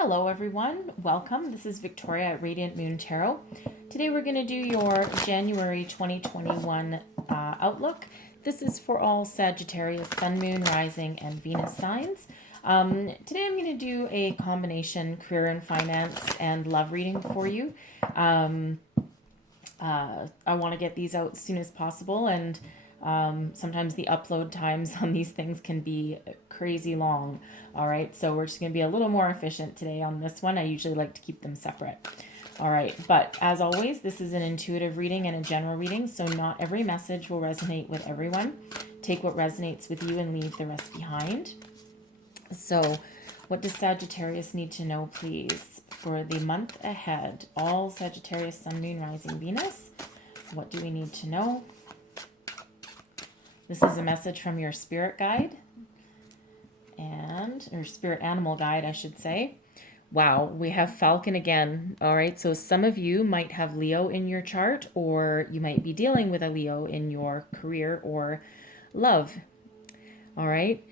Hello everyone, welcome. This is Victoria at Radiant Moon Tarot. Today we're going to do your January 2021 outlook. This is for all Sagittarius, Sun, Moon, Rising, and Venus signs. Today I'm going to do a combination career and finance and love reading for you. I want to get these out as soon as possible, and sometimes the upload times on these things can be crazy long. All right, so we're just going to be a little more efficient today on this one. I usually like to keep them separate. All right, but as always, this is an intuitive reading and a general reading, so not every message will resonate with everyone. Take what resonates with you and leave the rest behind. So what does Sagittarius need to know, please, for the month ahead? All Sagittarius, Sun, Moon, Rising, Venus. What do we need to know? This is a message from your spirit guide or spirit animal guide, I should say. Wow, we have Falcon again. All right, so some of you might have Leo in your chart, or you might be dealing with a Leo in your career or love. All right,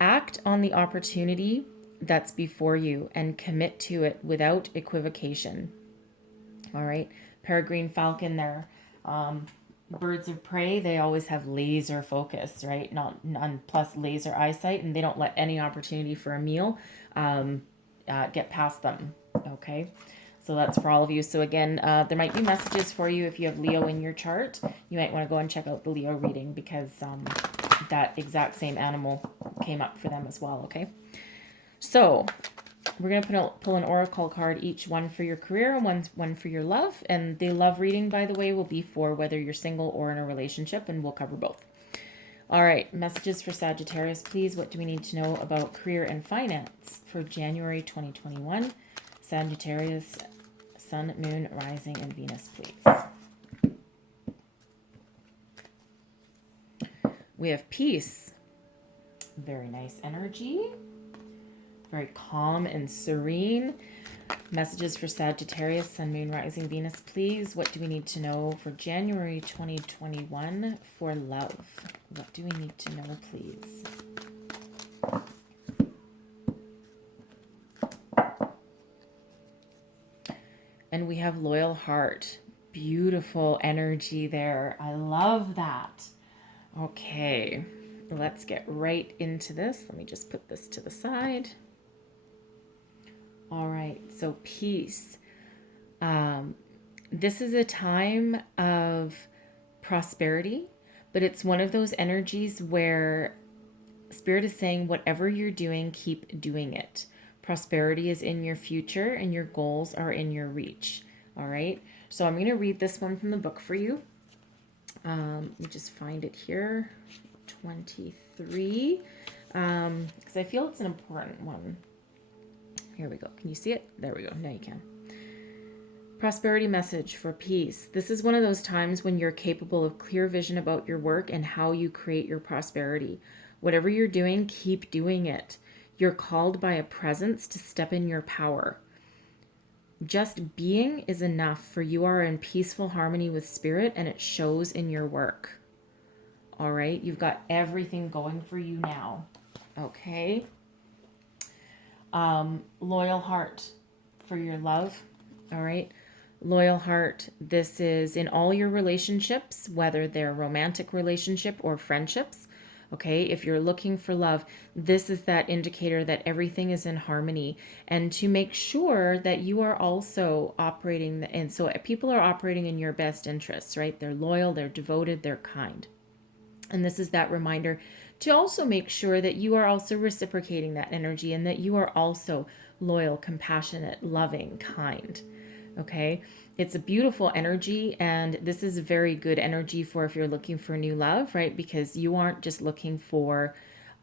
act on the opportunity that's before you and commit to it without equivocation. All right, peregrine falcon there. Birds of prey, they always have laser focus, right? Not plus laser eyesight, and they don't let any opportunity for a meal get past them. Okay, so that's for all of you. So again, there might be messages for you if you have Leo in your chart. You might want to go and check out the Leo reading, because that exact same animal came up for them as well. Okay, so we're going to pull an oracle card, each one for your career and one for your love. And the love reading, by the way, will be for whether you're single or in a relationship, and we'll cover both. All right, messages for Sagittarius, please. What do we need to know about career and finance for January 2021? Sagittarius, Sun, Moon, Rising, and Venus, please. We have peace. Very nice energy. Very calm and serene. Messages for Sagittarius, Sun, Moon, Rising, Venus, please. What do we need to know for January 2021 for love? What do we need to know, please? And we have loyal heart. Beautiful energy there. I love that. Okay, let's get right into this. Let me just put this to the side. All right, so peace. This is a time of prosperity, but it's one of those energies where Spirit is saying, whatever you're doing, keep doing it. Prosperity is in your future and your goals are in your reach. All right, so I'm going to read this one from the book for you. Let me just find it here. 23, because I feel it's an important one. Here we go. Can you see it? There we go. Now you can. Prosperity message for peace. This is one of those times when you're capable of clear vision about your work and how you create your prosperity. Whatever you're doing, keep doing it. You're called by a presence to step in your power. Just being is enough, for you are in peaceful harmony with spirit, and it shows in your work. All right, you've got everything going for you now. Okay. Loyal heart for your love. All right. Loyal heart. This is in all your relationships, whether they're romantic relationship or friendships. Okay. If you're looking for love, this is that indicator that everything is in harmony, and to make sure that you are also operating. And so people are operating in your best interests, right? They're loyal, they're devoted, they're kind. And this is that reminder to also make sure that you are also reciprocating that energy, and that you are also loyal, compassionate, loving, kind. Okay. It's a beautiful energy, and this is a very good energy for if you're looking for new love, right? Because you aren't just looking for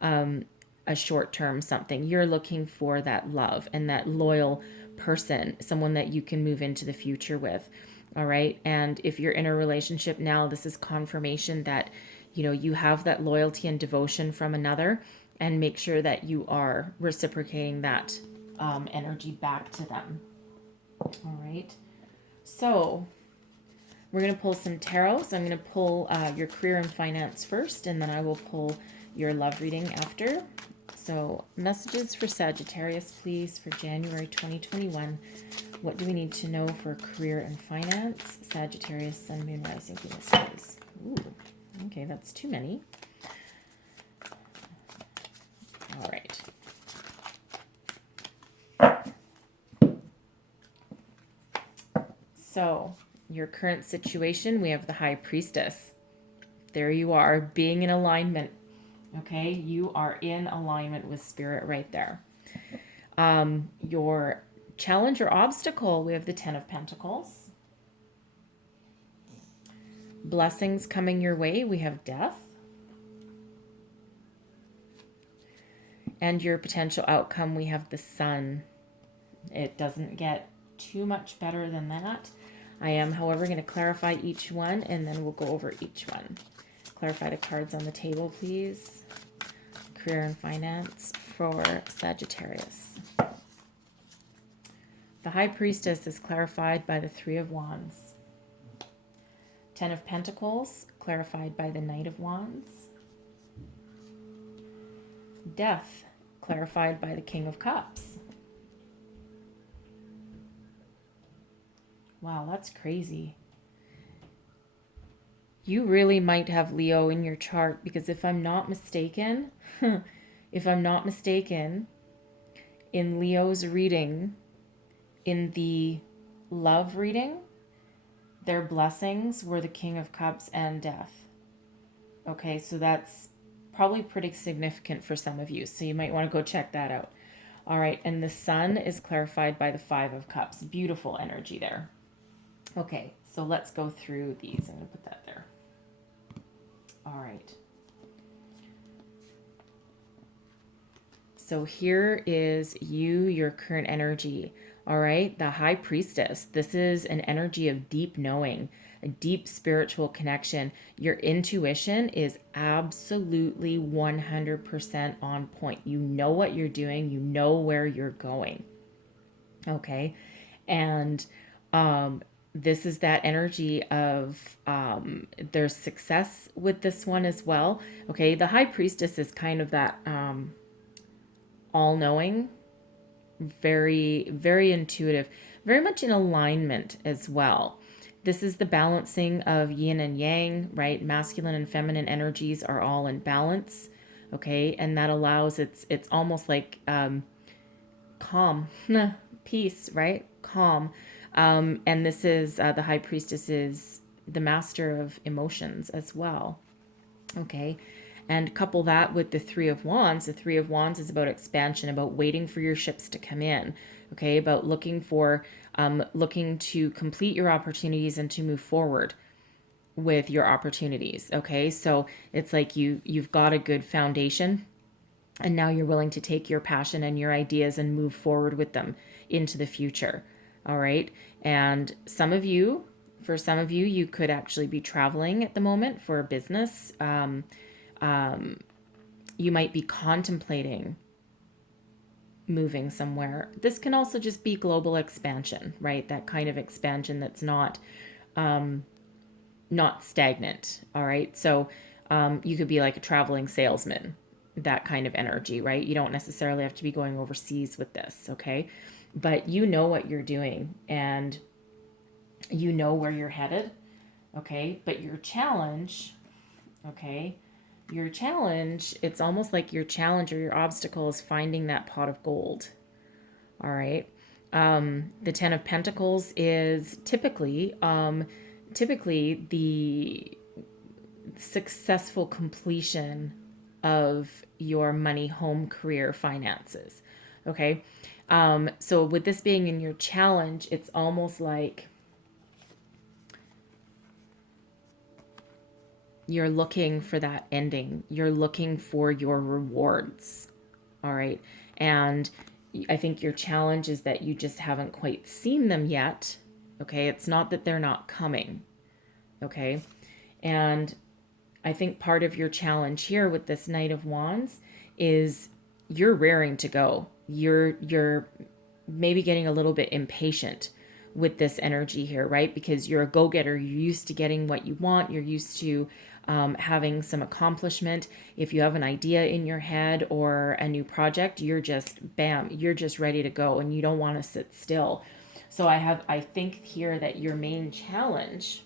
a short-term something. You're looking for that love and that loyal person, someone that you can move into the future with. All right. And if you're in a relationship now, this is confirmation that you have that loyalty and devotion from another, and make sure that you are reciprocating that energy back to them. All right. So we're going to pull some tarot. So I'm going to pull your career and finance first, and then I will pull your love reading after. So messages for Sagittarius, please, for January 2021. What do we need to know for career and finance? Sagittarius, Sun, Moon, Rising, Venus, please. Ooh, okay, that's too many. All right. So your current situation, we have the High Priestess. There you are, being in alignment. Okay, you are in alignment with Spirit right there. Your challenge or obstacle, we have the Ten of Pentacles. Blessings coming your way, we have Death. And your potential outcome, we have the Sun. It doesn't get too much better than that. I am, however, going to clarify each one, and then we'll go over each one. Clarify the cards on the table, please. Career and finance for Sagittarius. The High Priestess is clarified by the Three of Wands. Ten of Pentacles, clarified by the Knight of Wands. Death, clarified by the King of Cups. Wow, that's crazy. You really might have Leo in your chart, because if I'm not mistaken, in Leo's reading, in the love reading, their blessings were the King of Cups and Death. Okay, so that's probably pretty significant for some of you, so you might want to go check that out. All right, and the Sun is clarified by the Five of Cups. Beautiful energy there. Okay, so let's go through these. I'm going to put that there. All right. So here is your current energy. All right, the High Priestess. This is an energy of deep knowing, a deep spiritual connection. Your intuition is absolutely 100% on point. You know what you're doing. You know where you're going. Okay, and this is that energy of there's success with this one as well. Okay, the High Priestess is kind of that all-knowing, very, very intuitive, very much in alignment as well. This is the balancing of yin and yang, right? Masculine and feminine energies are all in balance, okay? And that allows, it's almost like calm, peace, right? Calm. And this is, the High Priestess is the master of emotions as well, okay? And couple that with the Three of Wands. The Three of Wands is about expansion, about waiting for your ships to come in, okay? About looking to complete your opportunities and to move forward with your opportunities, okay? So it's like you've got a good foundation, and now you're willing to take your passion and your ideas and move forward with them into the future, all right? And for some of you, you could actually be traveling at the moment for business. You might be contemplating moving somewhere. This can also just be global expansion, right? That kind of expansion that's not stagnant, all right? So you could be like a traveling salesman, that kind of energy, right? You don't necessarily have to be going overseas with this, okay? But you know what you're doing, and you know where you're headed, okay? But your challenge, okay? It's almost like your challenge or your obstacle is finding that pot of gold. All right. The Ten of Pentacles is typically the successful completion of your money, home, career, finances. Okay. So with this being in your challenge, it's almost like you're looking for that ending. You're looking for your rewards. All right. And I think your challenge is that you just haven't quite seen them yet. Okay. It's not that they're not coming. Okay. And I think part of your challenge here with this Knight of Wands is you're raring to go. You're maybe getting a little bit impatient with this energy here, right? Because you're a go-getter. You're used to getting what you want. You're used to having some accomplishment. If you have an idea in your head or a new project, you're just, bam, you're just ready to go and you don't want to sit still. So I think here that your main challenge,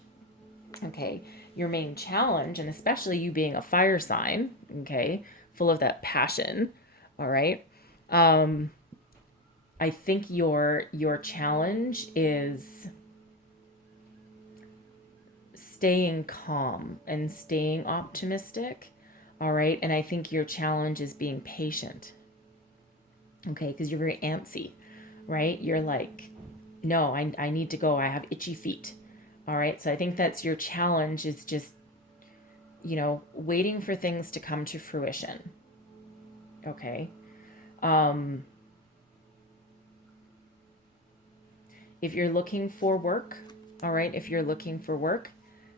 okay, your main challenge, and especially you being a fire sign, okay, full of that passion, all right, I think your challenge is staying calm and staying optimistic, all right? And I think your challenge is being patient, okay? Because you're very antsy, right? You're like, no, I need to go. I have itchy feet, all right? So I think that's your challenge, is just, waiting for things to come to fruition, okay? If you're looking for work, all right, if you're looking for work,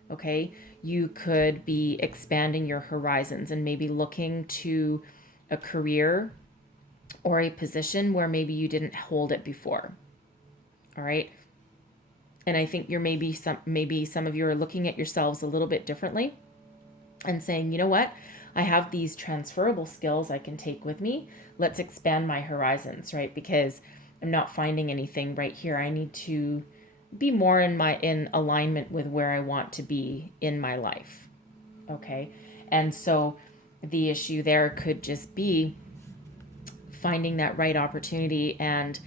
okay, you could be expanding your horizons and maybe looking to a career or a position where maybe you didn't hold it before. All right. And I think you're maybe some of you are looking at yourselves a little bit differently and saying, you know what? I have these transferable skills I can take with me. Let's expand my horizons, right? Because I'm not finding anything right here. I need to be more in alignment with where I want to be in my life. Okay? And so the issue there could just be finding that right opportunity and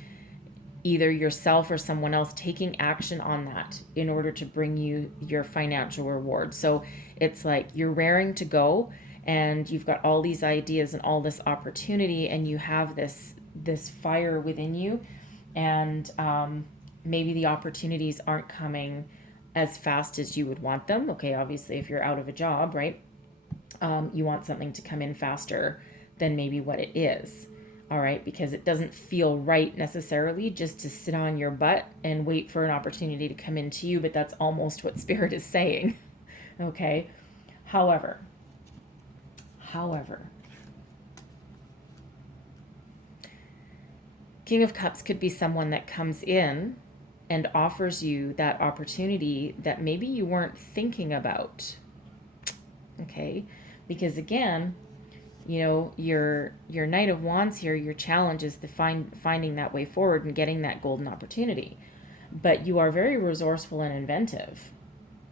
either yourself or someone else taking action on that in order to bring you your financial reward. So it's like you're raring to go and you've got all these ideas and all this opportunity and you have this fire within you, and maybe the opportunities aren't coming as fast as you would want them. Okay, obviously if you're out of a job, right, you want something to come in faster than maybe what it is. All right, because it doesn't feel right necessarily just to sit on your butt and wait for an opportunity to come into you, but that's almost what Spirit is saying. Okay. However, King of Cups could be someone that comes in and offers you that opportunity that maybe you weren't thinking about. Okay, because again, your Knight of Wands here, your challenge is to finding that way forward and getting that golden opportunity. But you are very resourceful and inventive.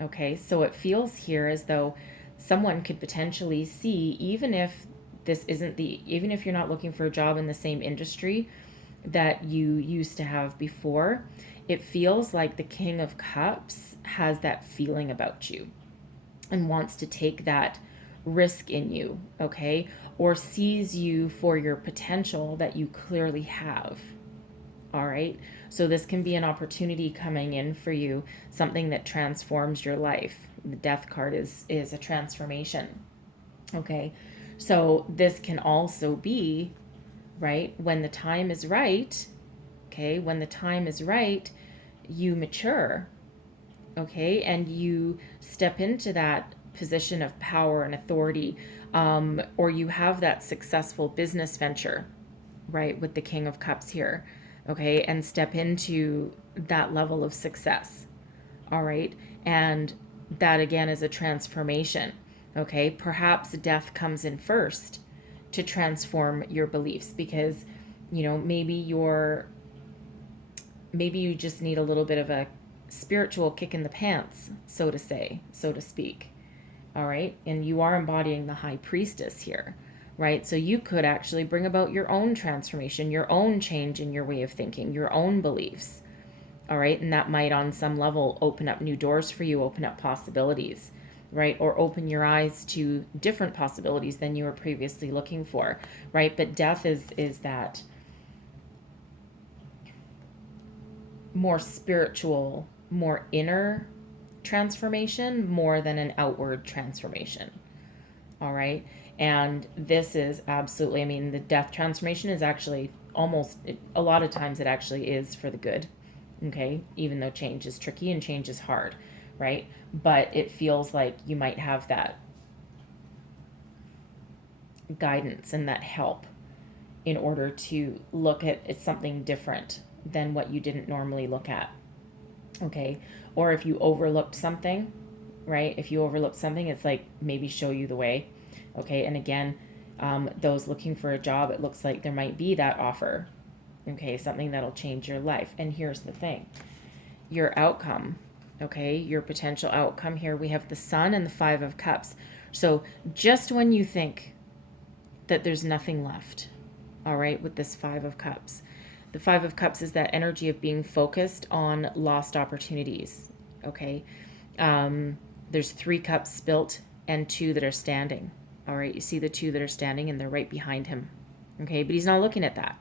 Okay, so it feels here as though someone could potentially see, even if even if you're not looking for a job in the same industry that you used to have before, it feels like the King of Cups has that feeling about you and wants to take that risk in you, okay? Or sees you for your potential that you clearly have. All right. So this can be an opportunity coming in for you, something that transforms your life. The Death card is a transformation. Okay. So this can also be, right, when the time is right, okay, when the time is right, you mature, okay, and you step into that position of power and authority, or you have that successful business venture, right, with the King of Cups here, okay, and step into that level of success, all right, and that again is a transformation, okay. Perhaps death comes in first to transform your beliefs because, maybe you just need a little bit of a spiritual kick in the pants, so to speak. All right. And you are embodying the High Priestess here, right? So you could actually bring about your own transformation, your own change in your way of thinking, your own beliefs. All right. And that might on some level open up new doors for you, open up possibilities, right? Or open your eyes to different possibilities than you were previously looking for, right? But death is that more spiritual, more inner transformation more than an outward transformation. All right. And this is absolutely, the death transformation is actually a lot of times it actually is for the good. Okay. Even though change is tricky and change is hard. Right. But it feels like you might have that guidance and that help in order to look at something different than what you didn't normally look at. Okay. Or if you overlooked something, right? If you overlook something, it's like maybe show you the way. Okay. And again, those looking for a job, it looks like there might be that offer. Okay. Something that'll change your life. And here's the thing, your outcome. Okay. Your potential outcome here. We have the Sun and the Five of Cups. So just when you think that there's nothing left, all right, with this Five of Cups, the Five of Cups is that energy of being focused on lost opportunities. Okay. There's 3 cups spilt and 2 that are standing. All right. You see the 2 that are standing and they're right behind him. Okay. But he's not looking at that.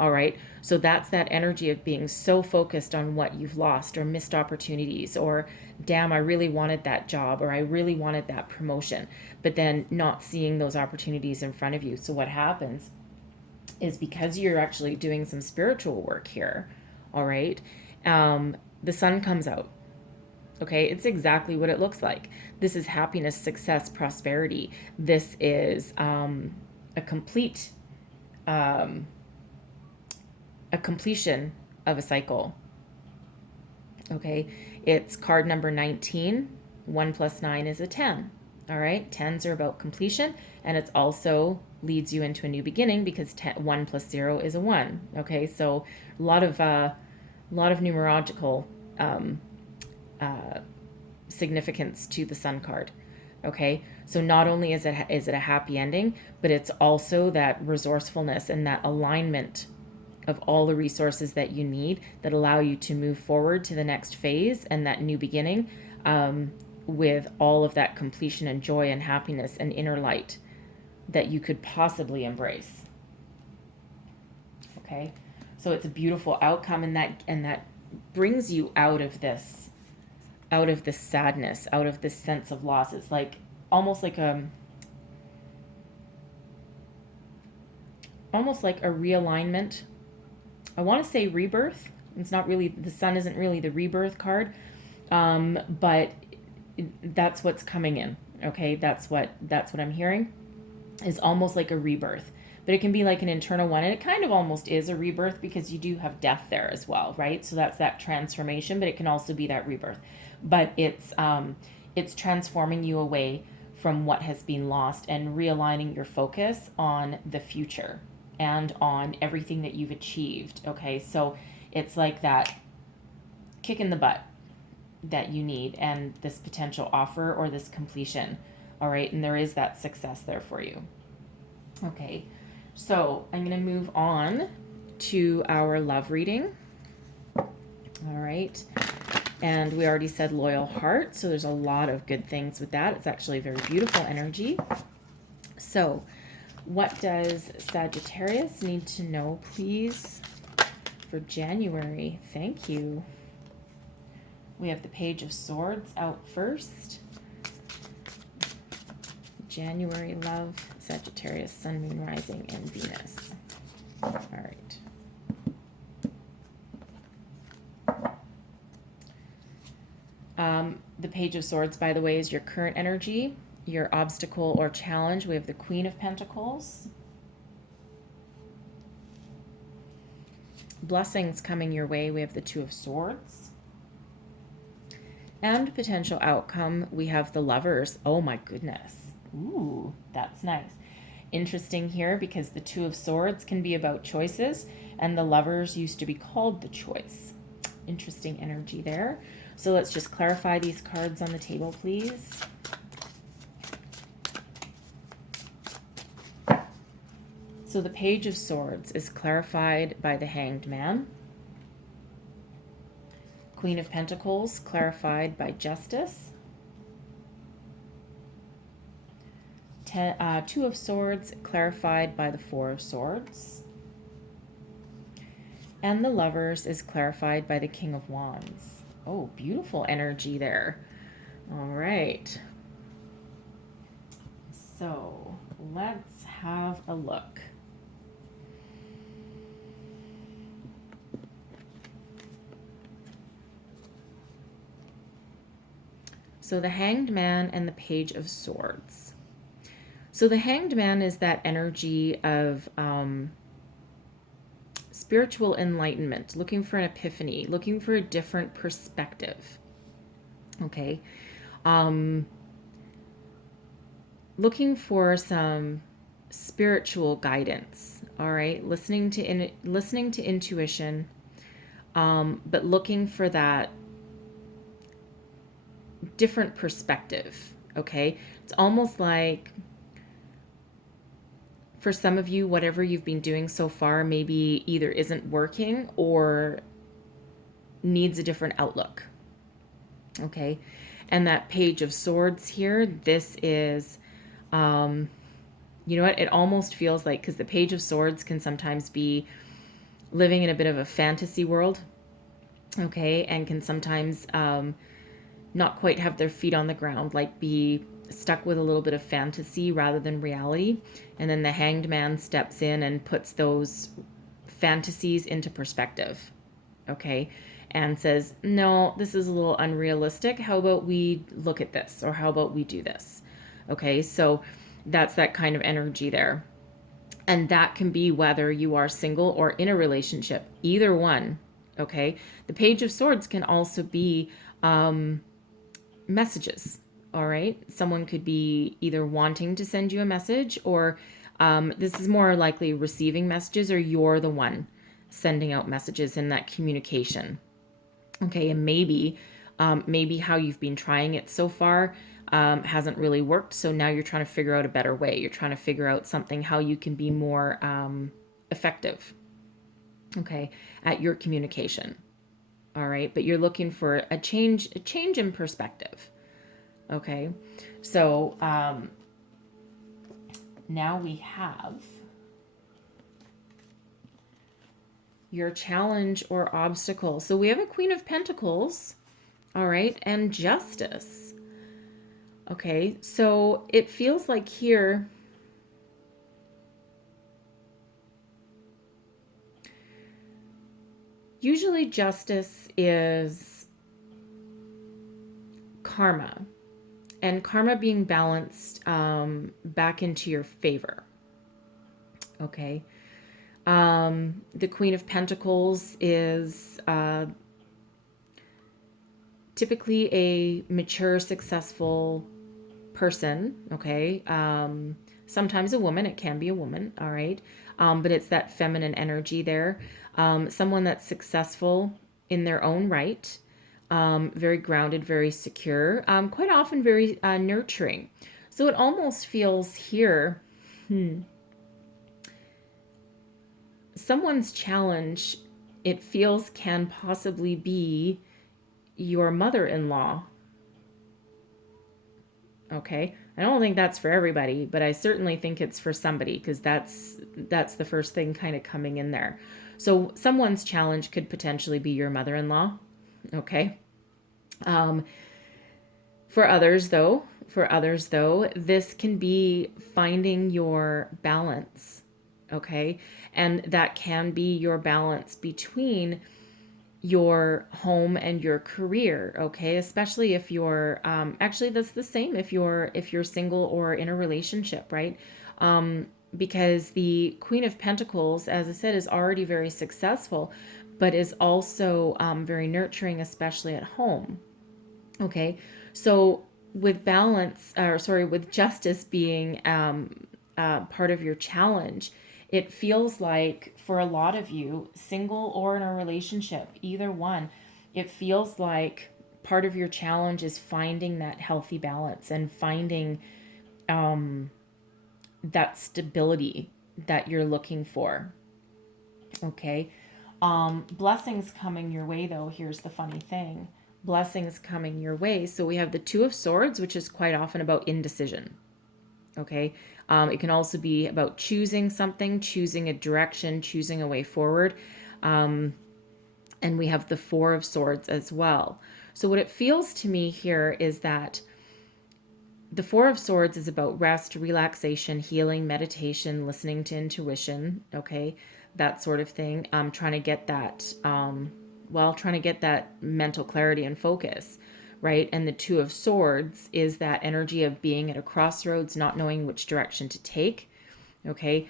All right. So that's that energy of being so focused on what you've lost or missed opportunities, or damn, I really wanted that job, or I really wanted that promotion, but then not seeing those opportunities in front of you. So what happens is, because you're actually doing some spiritual work here, all right, the Sun comes out. Okay, it's exactly what it looks like. This is happiness, success, prosperity. This is a complete, a completion of a cycle. Okay, it's card number 19. 1 plus 9 is a 10. All right, 10s are about completion, and it's also leads you into a new beginning, because 1 plus 0 is a 1. Okay, so a lot of numerological significance to the Sun card. Okay, so not only is it a happy ending, but it's also that resourcefulness and that alignment of all the resources that you need that allow you to move forward to the next phase and that new beginning, with all of that completion and joy and happiness and inner light that you could possibly embrace. Okay, so it's a beautiful outcome, and that brings you out of this sadness, out of this sense of loss. It's like almost like a realignment. I want to say rebirth. It's not really, the Sun isn't really the rebirth card, but that's what's coming in. Okay, that's what I'm hearing, is almost like a rebirth. But it can be like an internal one, and it kind of almost is a rebirth, because you do have death there as well, right? So that's that transformation, but it can also be that rebirth. But it's transforming you away from what has been lost and realigning your focus on the future and on everything that you've achieved. Okay, so it's like that kick in the butt that you need, and this potential offer or this completion. All right, and there is that success there for you. Okay, so I'm going to move on to our love reading. All right, and we already said loyal heart, so there's a lot of good things with that. It's actually a very beautiful energy. So what does Sagittarius need to know, please, for January? Thank you. We have the Page of Swords out first. January love, Sagittarius, Sun, Moon, Rising, and Venus. All right. The Page of Swords, by the way, is your current energy, your obstacle or challenge. We have the Queen of Pentacles. Blessings coming your way. We have the Two of Swords. And potential outcome, we have the Lovers. Oh my goodness. Ooh, that's nice. Interesting here, because the Two of Swords can be about choices, and the Lovers used to be called the Choice. Interesting energy there. So let's just clarify these cards on the table, please. So the Page of Swords is clarified by the Hanged Man. Queen of Pentacles clarified by Justice. Two of Swords clarified by the Four of Swords. And the Lovers is clarified by the King of Wands. Oh, beautiful energy there. All right. So let's have a look. So the Hanged Man and the Page of Swords. So the Hanged Man is that energy of spiritual enlightenment, looking for an epiphany, looking for a different perspective. Okay. Looking for some spiritual guidance, all right? Listening to intuition, but looking for that different perspective, okay? It's almost like for some of you, whatever you've been doing so far maybe either isn't working or needs a different outlook, okay? And that Page of Swords here, this is, you know what? It almost feels like, because the Page of Swords can sometimes be living in a bit of a fantasy world, okay? And can sometimes not quite have their feet on the ground, like be stuck with a little bit of fantasy rather than reality. And then the Hanged Man steps in and puts those fantasies into perspective, okay? And says, no, this is a little unrealistic. How about we look at this? Or how about we do this? Okay, so that's that kind of energy there. And that can be whether you are single or in a relationship, either one, okay? The Page of Swords can also be messages, all right? Someone could be either wanting to send you a message, or this is more likely receiving messages, or you're the one sending out messages in that communication. Okay, and maybe how you've been trying it so far hasn't really worked. So now you're trying to figure out a better way. You're trying to figure out something, how you can be more effective, okay, at your communication. All right, but you're looking for a change in perspective. Okay, so now we have your challenge or obstacle. So we have a Queen of Pentacles, all right, and Justice. Okay, so it feels like here usually justice is karma, and karma being balanced back into your favor. Okay. The Queen of Pentacles is typically a mature, successful person, okay? Sometimes a woman, it can be a woman, all right? But it's that feminine energy there. Someone that's successful in their own right, very grounded, very secure, quite often very nurturing. So it almost feels here, someone's challenge, it feels, can possibly be your mother-in-law. Okay, I don't think that's for everybody, but I certainly think it's for somebody, because that's the first thing kind of coming in there. So someone's challenge could potentially be your mother-in-law. Okay. For others though, this can be finding your balance. Okay, and that can be your balance between your home and your career, okay? Especially if you're actually that's the same if you're single or in a relationship, right? Because the Queen of Pentacles, as I said, is already very successful, but is also very nurturing, especially at home. Okay, so with balance, or sorry, with justice being part of your challenge, it feels like for a lot of you, single or in a relationship, either one, it feels like part of your challenge is finding that healthy balance and finding that stability that you're looking for. Okay. Blessings coming your way, though. Here's the funny thing. Blessings coming your way. So we have the Two of Swords, which is quite often about indecision. Okay. It can also be about choosing something, choosing a direction, choosing a way forward. And we have the Four of Swords as well. So what it feels to me here is that the Four of Swords is about rest, relaxation, healing, meditation, listening to intuition, okay, that sort of thing. Trying to get that, trying to get that mental clarity and focus, right? And the Two of Swords is that energy of being at a crossroads, not knowing which direction to take, okay,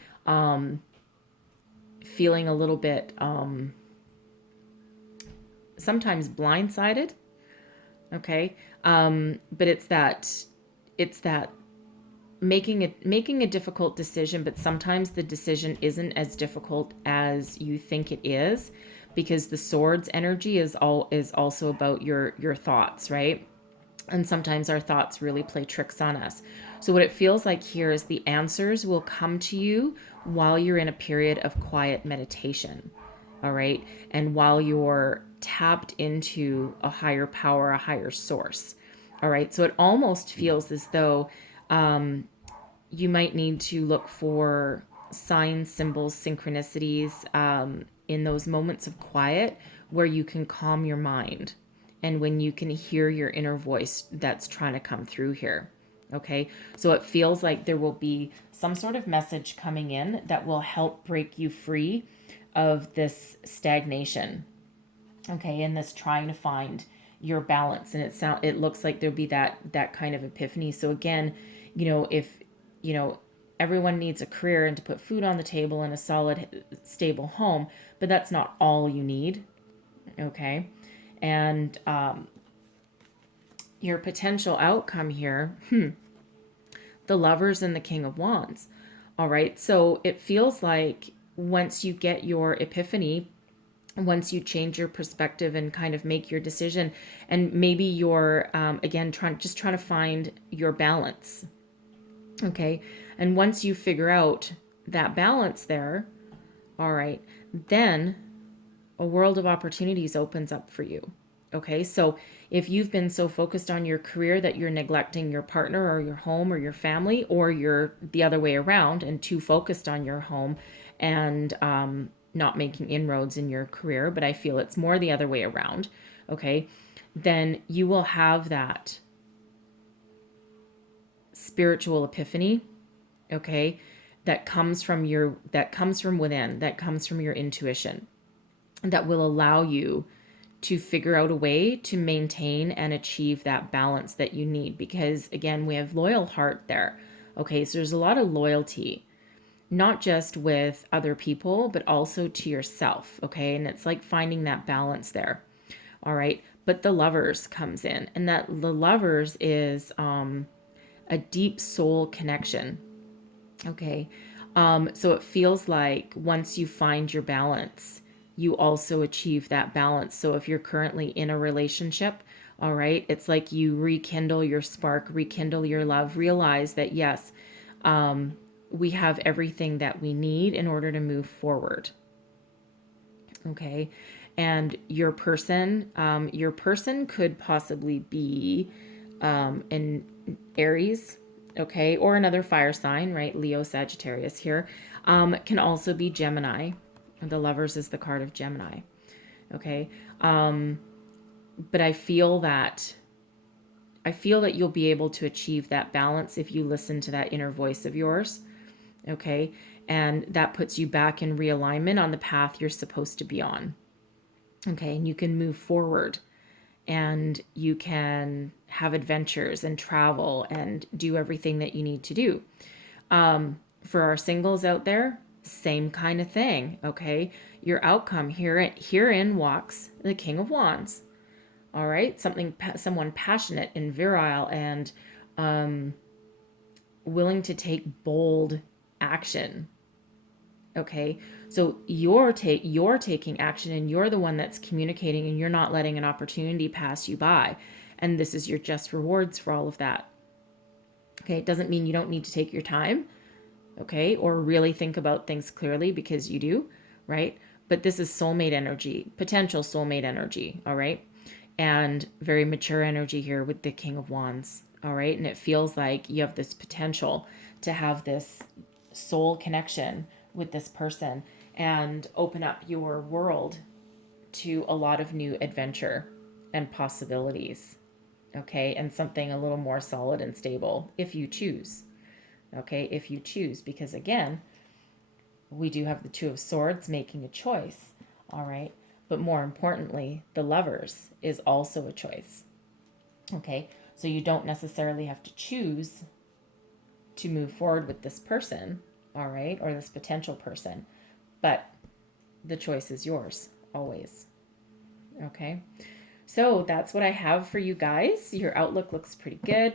feeling a little bit sometimes blindsided, Okay. But it's that making a difficult decision, but sometimes the decision isn't as difficult as you think it is, because the swords energy is also about your thoughts, right? And sometimes our thoughts really play tricks on us. So what it feels like here is the answers will come to you while you're in a period of quiet meditation. All right. And while you're tapped into a higher power, a higher source. All right. So it almost feels as though you might need to look for signs, symbols, synchronicities in those moments of quiet where you can calm your mind and when you can hear your inner voice that's trying to come through here. Okay, so it feels like there will be some sort of message coming in that will help break you free of this stagnation. Okay, and this trying to find your balance, and it looks like there'll be that kind of epiphany. So again, if you know everyone needs a career and to put food on the table and a solid stable home, but that's not all you need. Okay, and your potential outcome here, the Lovers and the King of Wands. All right, so it feels like once you get your epiphany, once you change your perspective and kind of make your decision, and maybe you're again trying to find your balance. Okay, and once you figure out that balance there, all right, then a world of opportunities opens up for you. Okay, so if you've been so focused on your career that you're neglecting your partner or your home or your family, or you're the other way around and too focused on your home and not making inroads in your career, but I feel it's more the other way around, okay, then you will have that spiritual epiphany, okay, that comes from within, that comes from your intuition, that will allow you to figure out a way to maintain and achieve that balance that you need. Because again, we have loyal heart there. Okay, so there's a lot of loyalty, not just with other people, but also to yourself. Okay, and it's like finding that balance there. All right, but the Lovers comes in, and that the Lovers is a deep soul connection. Okay. So it feels like once you find your balance, you also achieve that balance. So if you're currently in a relationship, all right, it's like you rekindle your spark, rekindle your love, realize that yes, we have everything that we need in order to move forward. Okay. And your person could possibly be an Aries, okay, or another fire sign, right? Leo, Sagittarius here. Can also be Gemini. The Lovers is the card of Gemini, okay. But I feel that you'll be able to achieve that balance if you listen to that inner voice of yours, okay, and that puts you back in realignment on the path you're supposed to be on, okay, and you can move forward and you can have adventures and travel and do everything that you need to do. For our singles out there, same kind of thing, okay? Your outcome herein walks the King of Wands. All right, someone passionate and virile and willing to take bold action. Okay, so you're taking action, and you're the one that's communicating, and you're not letting an opportunity pass you by, and this is your just rewards for all of that. Okay, it doesn't mean you don't need to take your time, okay, or really think about things clearly, because you do, right? But this is soulmate energy, potential soulmate energy, all right? And very mature energy here with the King of Wands, all right? And it feels like you have this potential to have this soul connection with this person and open up your world to a lot of new adventure and possibilities, okay? And something a little more solid and stable if you choose, okay? If you choose, because again, we do have the Two of Swords making a choice, all right? But more importantly, the Lovers is also a choice, okay? So you don't necessarily have to choose to move forward with this person, all right, or this potential person, but the choice is yours always, okay? So that's what I have for you guys. Your outlook looks pretty good.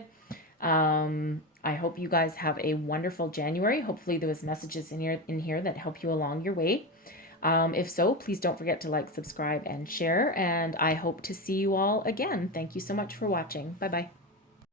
I hope you guys have a wonderful January. Hopefully there was messages in here that help you along your way. If so, please don't forget to like, subscribe, and share. And I hope to see you all again. Thank you so much for watching. Bye-bye.